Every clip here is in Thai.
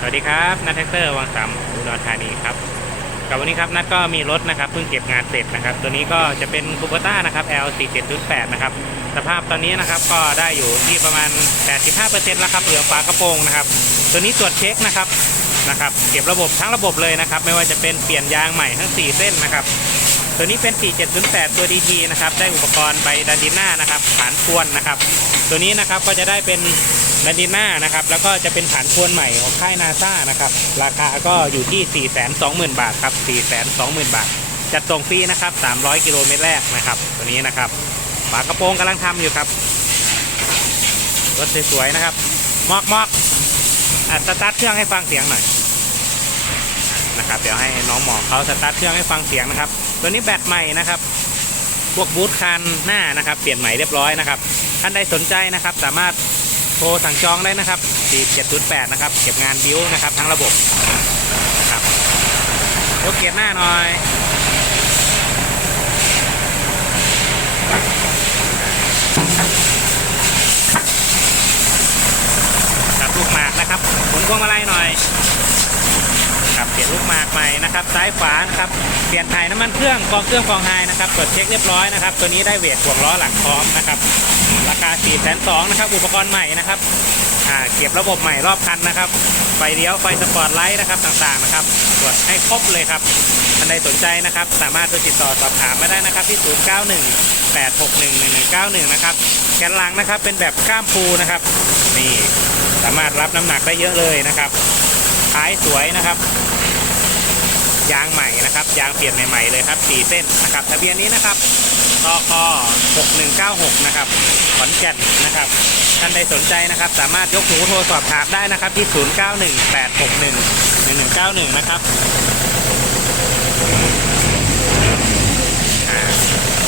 สวัสดีครับนัทแท็กเตอร์วังสามอุดรธานีครับกับวันนี้ครับนัทก็มีรถนะครับเพิ่งเก็บงานเสร็จนะครับ ตัวนี้ก็จะเป็นคูเปต้านะครับ L 4 7 8นะครับสภาพตอนนี้นะครับก็ได้อยู่ที่ประมาณ 85%แล้วครับเหลือฝากระโปรงนะครับ ตัวนี้ตรวจเช็คนะครับนะครับ เก็บระบบทั้งระบบเลยนะครับ ไม่ว่าจะเป็นเปลี่ยนยางใหม่ทั้ง 4 เส้นนะครับ ตัวนี้เป็น 4708 ตัว DT นะครับ ได้อุปกรณ์ใบดันดิน่านะครับ ฐานควนนะครับ ตัวนี้นะครับก็จะได้เป็นดันดิน่านะครับ แล้วก็จะเป็นฐานควนใหม่ของค่ายนาซานะครับ ราคาก็อยู่ที่ 420,000 บาทครับ 420,000 บาท จัดส่งฟรีนะครับ 300 กิโลเมตรแรกนะครับ ตัวนี้นะครับ ฝากระโปรงกำลังทำอยู่ครับ รถสวยๆนะครับ มอกมอกอะสตาร์ทเครื่องให้ฟังเสียงหน่อย นะครับ เดี๋ยวให้น้องหมอเขาสตาร์ทเครื่องให้ฟังเสียงนะครับ ตัวนี้แบตใหม่นะครับ พวกบูทคันหน้านะครับ เปลี่ยนใหม่เรียบร้อยนะครับท่านใดสนใจนะครับ สามารถโทรสั่งจองได้นะครับ4708นะครับ เก็บงานบิวนะครับ ทั้งระบบนะครับยกเกียร์หน้าหน่อยครับลูกหมากนะครับหมุนพวงมาลัยหน่อย ปลี่ยนลูกหมากใหม่นะครับซ้ายขวานะครับเปลี่ยนถ่ายน้ำมันเครื่องกองเครื่องกองไฮนะครับตรวจเช็คเรียบร้อยนะครับตัวนี้ได้เวทห่วงล้อหลังพร้อมนะครับราคา4 2 0 0 0นะครับอุปกรณ์ใหม่นะครับเก็บระบบใหม่รอบคันนะครับไฟเลี้ยวไฟสปอร์ตไลท์นะครับต่างๆนะครับตรวจให้ครบเลยครับท่านใดสนใจนะครับ สามารถโทรติดต่อสอบถามมาได้นะครับที่ 091 861 1191 นะครับแกนหลังนะครับเป็นแบบก้ามปูนะครับนี่สามารถรับน้ำหนักได้เยอะเลยนะครับท้ายสวยนะครับ ยางใหม่นะครับ ยางเปลี่ยนใหม่ๆเลยครับ4เส้นนะครับ ทะเบียนนี้นะครับตค6196 นะครับขอนแก่นนะครับท่านใดสนใจนะครับ สามารถยกหูโทรสอบถามได้นะครับที่ 0918611191 นะครับ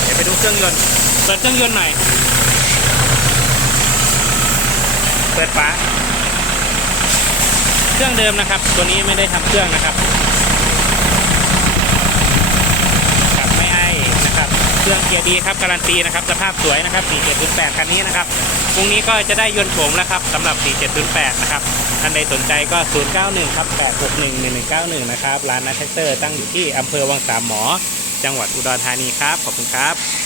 เดี๋ยวไปดูเครื่องยนต์เปิดเครื่องยนต์หน่อยเปิดฝาเครื่องเดิมนะครับ ตัวนี้ไม่ได้ทำเครื่องนะครับไม่ให้นะครับ เครื่องเกียร์ดีครับการันตีนะครับสภาพสวยนะครับ 4708 คันนี้นะครับพรุ่งนี้ก็จะได้ยนต์โฉมแล้วครับสำหรับ 4708 นะครับท่านใดสนใจก็ 091 ครับ 861 1191 นะครับ ร้านนัทเตอร์ตั้งอยู่ที่อำเภอวังสามหมอ จังหวัดอุดรธานีครับ ขอบคุณครับ